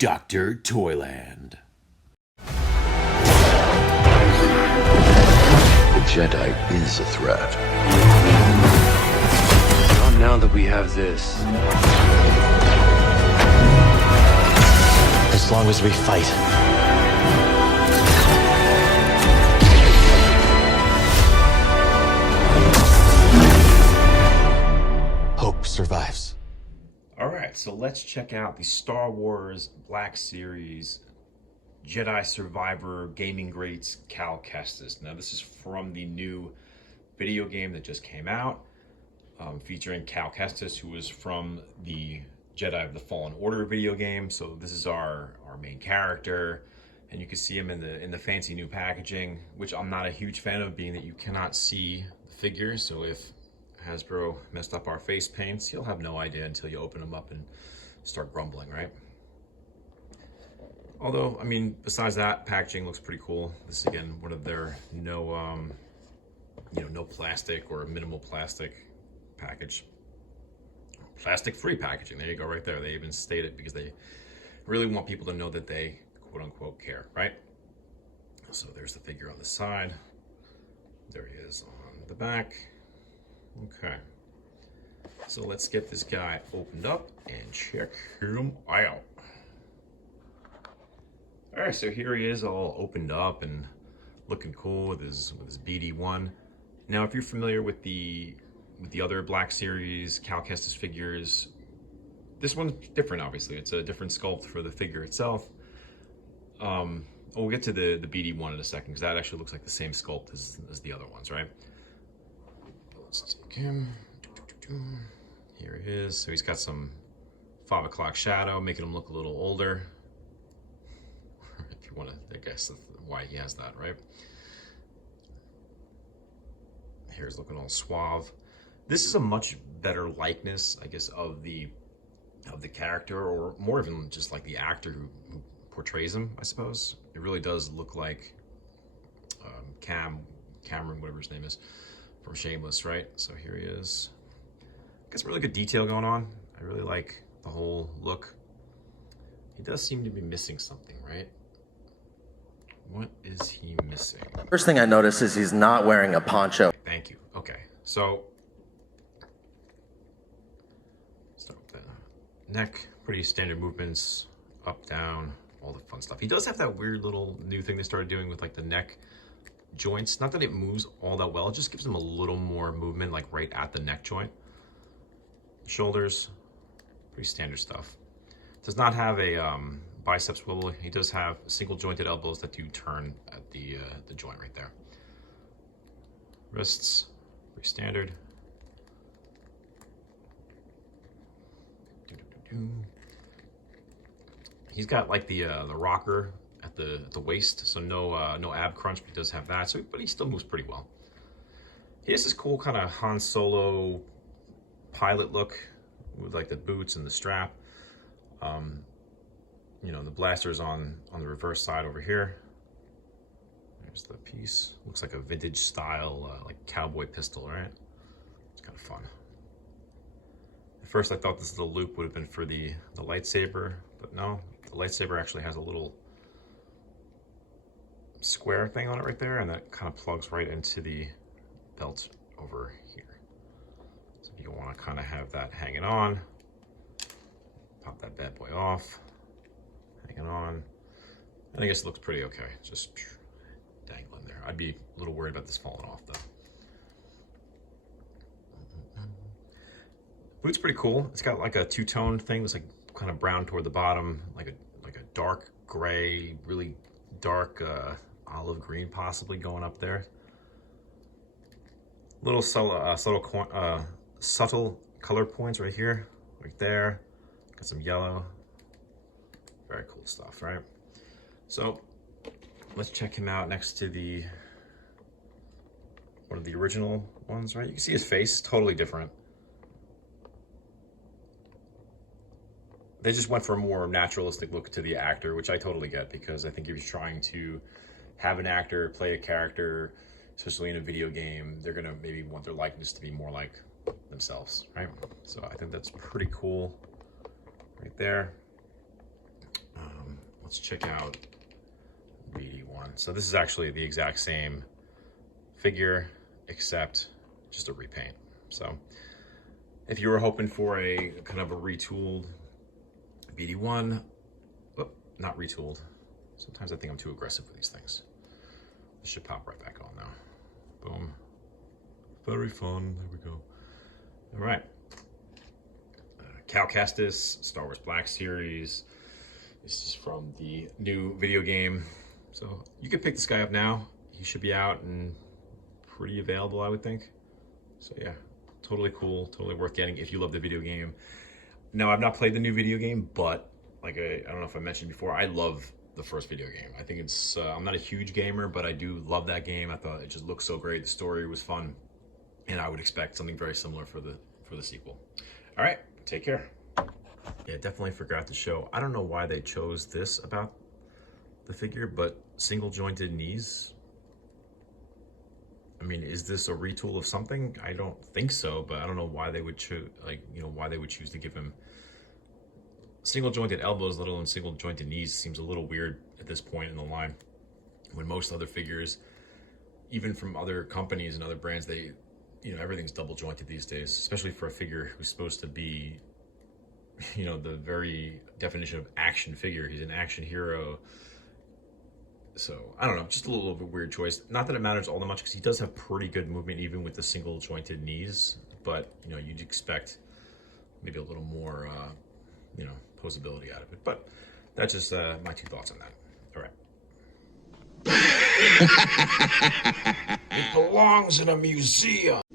Dr. Toyland. The Jedi is a threat. Not now that we have this. As long as we fight. Hope survives. All right, so let's check out the Star Wars Black Series Jedi Survivor Gaming Greats Cal Kestis. Now, this is from the new video game that just came out, featuring Cal Kestis, who was from the Jedi of the Fallen Order video game. So this is our main character, and you can see him in the fancy new packaging, which I'm not a huge fan of, being that you cannot see the figure. So if Hasbro messed up our face paints, you'll have no idea until you open them up and start grumbling, right? Although, I mean, besides that, packaging looks pretty cool. This is, again, one of their no plastic or minimal plastic package. Plastic-free packaging, there you go, right there. They even state it because they really want people to know that they, quote-unquote, care, right? So there's the figure on the side. There he is on the back. Okay, so let's get this guy opened up and check him out. All right, so here he is, all opened up and looking cool with his BD1. Now, if you're familiar with the other Black Series Cal Kestis figures, this one's different. Obviously, it's a different sculpt for the figure itself. We'll get to the BD1 in a second, because that actually looks like the same sculpt as the other ones, right? Let's take him. Here he is. So he's got some 5 o'clock shadow, making him look a little older. If you want to, I guess that's why he has that, right? Here's looking all suave. This is a much better likeness, I guess, of the character, or more even just like the actor who portrays him, I suppose. It really does look like Cameron, whatever his name is, from Shameless, right? So here he is. Got some really good detail going on. I really like the whole look. He does seem to be missing something, right? What is he missing? First thing I notice is he's not wearing a poncho. Thank you. Okay, so start with the neck. Pretty standard movements, up, down, all the fun stuff. He does have that weird little new thing they started doing with like the neck joints. Not that it moves all that well, it just gives him a little more movement, like right at the neck joint. Shoulders, pretty standard stuff. Does not have a bicep swivel. He does have single jointed elbows that do turn at the joint right there. Wrists, pretty standard. He's got like the rocker at the waist, so no ab crunch, but he does have that. So, but he still moves pretty well. He has this cool kind of Han Solo pilot look with like the boots and the strap. The blaster's on the reverse side over here. There's the piece. Looks like a vintage style like cowboy pistol, right? It's kind of fun. At first I thought this little loop would have been for the lightsaber, but no, the lightsaber actually has a little square thing on it right there, and that kind of plugs right into the belt over here. So if you want to kind of have that hanging on, pop that bad boy off, hanging on, and I guess it looks pretty okay, just dangling there. I'd be a little worried about this falling off though. Boot's pretty cool. It's got like a two-tone thing. It's like kind of brown toward the bottom, like a dark gray, really dark olive green possibly going up there. Little subtle color points right here, right there. Got some yellow. Very cool stuff, right? So let's check him out next to one of the original ones, right? You can see his face, totally different. They just went for a more naturalistic look to the actor, which I totally get, because I think if you're trying to have an actor play a character, especially in a video game, they're gonna maybe want their likeness to be more like themselves, right? So I think that's pretty cool right there. let's check out BD1. So this is actually the exact same figure, except just a repaint. So if you were hoping for a kind of a retooled BD1, oh, not retooled. Sometimes I think I'm too aggressive with these things. This should pop right back on now. Boom. Very fun. There we go. All right. Cal Kestis, Star Wars Black Series. This is from the new video game. So you could pick this guy up now. He should be out and pretty available, I would think. So yeah, totally cool, totally worth getting if you love the video game. Now, I've not played the new video game, but like I don't know if I mentioned before, I love the first video game. I think it's, I'm not a huge gamer, but I do love that game. I thought it just looked so great. The story was fun, and I would expect something very similar for the sequel. All right, take care. Yeah, definitely forgot to show. I don't know why they chose this about the figure, but single jointed knees. I mean, is this a retool of something? I don't think so, but I don't know why they would choose, like, you know, why they would choose to give him single jointed elbows, let alone single jointed knees. Seems a little weird at this point in the line, when most other figures, even from other companies and other brands, they, you know, everything's double jointed these days, especially for a figure who's supposed to be, you know, the very definition of action figure. He's an action hero. So I don't know, just a little bit weird choice. Not that it matters all that much, because he does have pretty good movement even with the single jointed knees, but you know, you'd expect maybe a little more you know, posability out of it. But that's just my 2 thoughts on that. All right. It belongs in a museum.